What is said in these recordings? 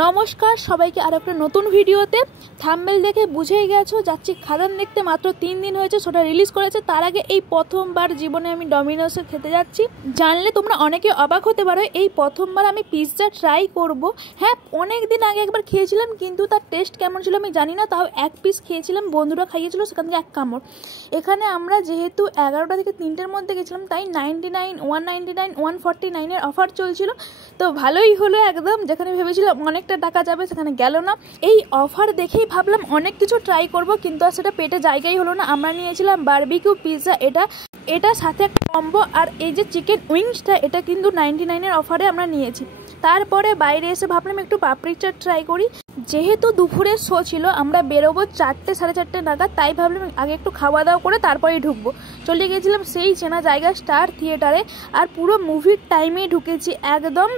নমস্কার সবাইকে আর একটা নতুন ভিডিওতে। থাম্বনেল দেখে বুঝেই গেছো যাচ্ছি খাদান দেখতে। মাত্র 3 দিন হয়েছে সেটা রিলিজ করেছে। তার আগে এই প্রথমবার জীবনে আমি ডমিনোসে খেতে যাচ্ছি। জানলে তোমরা অনেকে অবাক হতে পারো, এই প্রথমবার আমি পিৎজা ট্রাই করব। হ্যাঁ, অনেক দিন আগে একবার খেয়েছিলাম, কিন্তু তার টেস্ট কেমন ছিল আমি জানি না। তাও এক পিস খেয়েছিলাম, বন্ধুরা খাইয়েছিল, সেখান থেকে এক কামড়। এখানে আমরা যেহেতু 11টা থেকে 3টের মধ্যে গেছিলাম, তাই 99, 199, 149 অফার চলছিল। তো ভালোই হলো একদম। যেখানে ভেবেছিলাম অনেকটা টাকা যাবে, সেখানে গেল না। এই অফার দেখেই ভাবলাম অনেক কিছু ট্রাই করব, কিন্তু আর সেটা পেটে জায়গাই হলো না। আমরা নিয়েছিলাম বারবিকিউ পিৎজা, এটা সাথে একটা কম্বো, আর এই যে চিকেন উইংসটা, এটা কিন্তু 99 অফারে আমরা নিয়েছি। তারপরে বাইরে এসে ভাবলাম একটু পাপড়ি চাট ট্রাই করি। যেহেতু দুপুরের শো ছিল, আমরা বেরোবো 4টে সাড়ে 4টে নাগাদ, তাই ভাবলাম আগে একটু খাওয়া দাওয়া করে তারপরেই ঢুকবো। চলে গেছিলাম সেই চেনা জায়গা স্টার থিয়েটারে, আর পুরো মুভির টাইমেই ঢুকেছি, একদম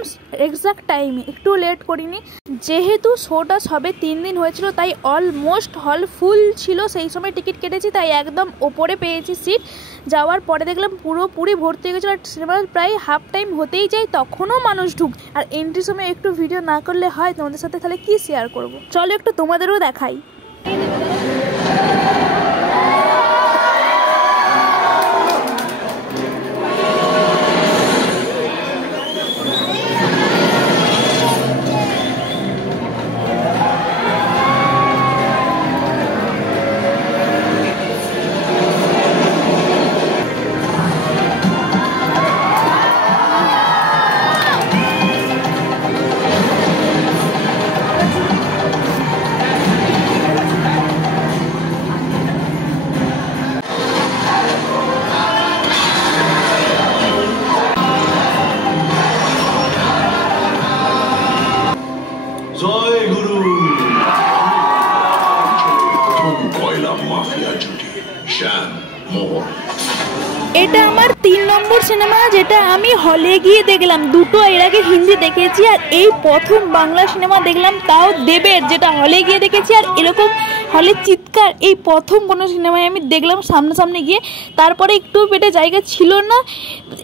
এক্সাক্ট টাইমে, একটু লেট করিনি। যেহেতু শোটা সবে 3 দিন হয়েছিল, তাই অলমোস্ট হল ফুল ছিল। সেই সময় টিকিট কেটেছি, তাই একদম ওপরে পেয়েছি সিট। যাওয়ার পরে দেখলাম পুরোপুরি ভর্তি হয়ে গেছিলো। আর সিনেমার প্রায় হাফ টাইম হতেই যায়, তখনও মানুষ ঢুক। আর এন্ট্রির সময় একটু ভিডিও না করলে হয় তোমাদের সাথে, তাহলে কি শেয়ার করবো? চলো একটু তোমাদেরও দেখাই। জয় গুরু। কয়লা মাফিয়া জুটি শ্যাম মোহন। এটা আমার 3 নম্বর সিনেমা, যেটা আমি হলে গিয়ে দেখলাম। দুটো এর আগে হিন্দি দেখেছি, আর এই প্রথম বাংলা সিনেমা দেখলাম, তাও দেবের, যেটা হলে গিয়ে দেখেছি। আর এরকম হলে চিৎকার এই প্রথম কোনো সিনেমায় আমি দেখলাম সামনাসামনি গিয়ে। তারপরে একটু পেটে জায়গা ছিল না,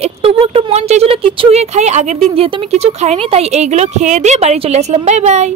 একটু মন চাইছিল কিছু গিয়ে খাই। আগের দিন যেহেতু আমি কিছু খাইনি, তাই এইগুলো খেয়ে দিয়ে বাড়ি চলে আসলাম। Bye bye.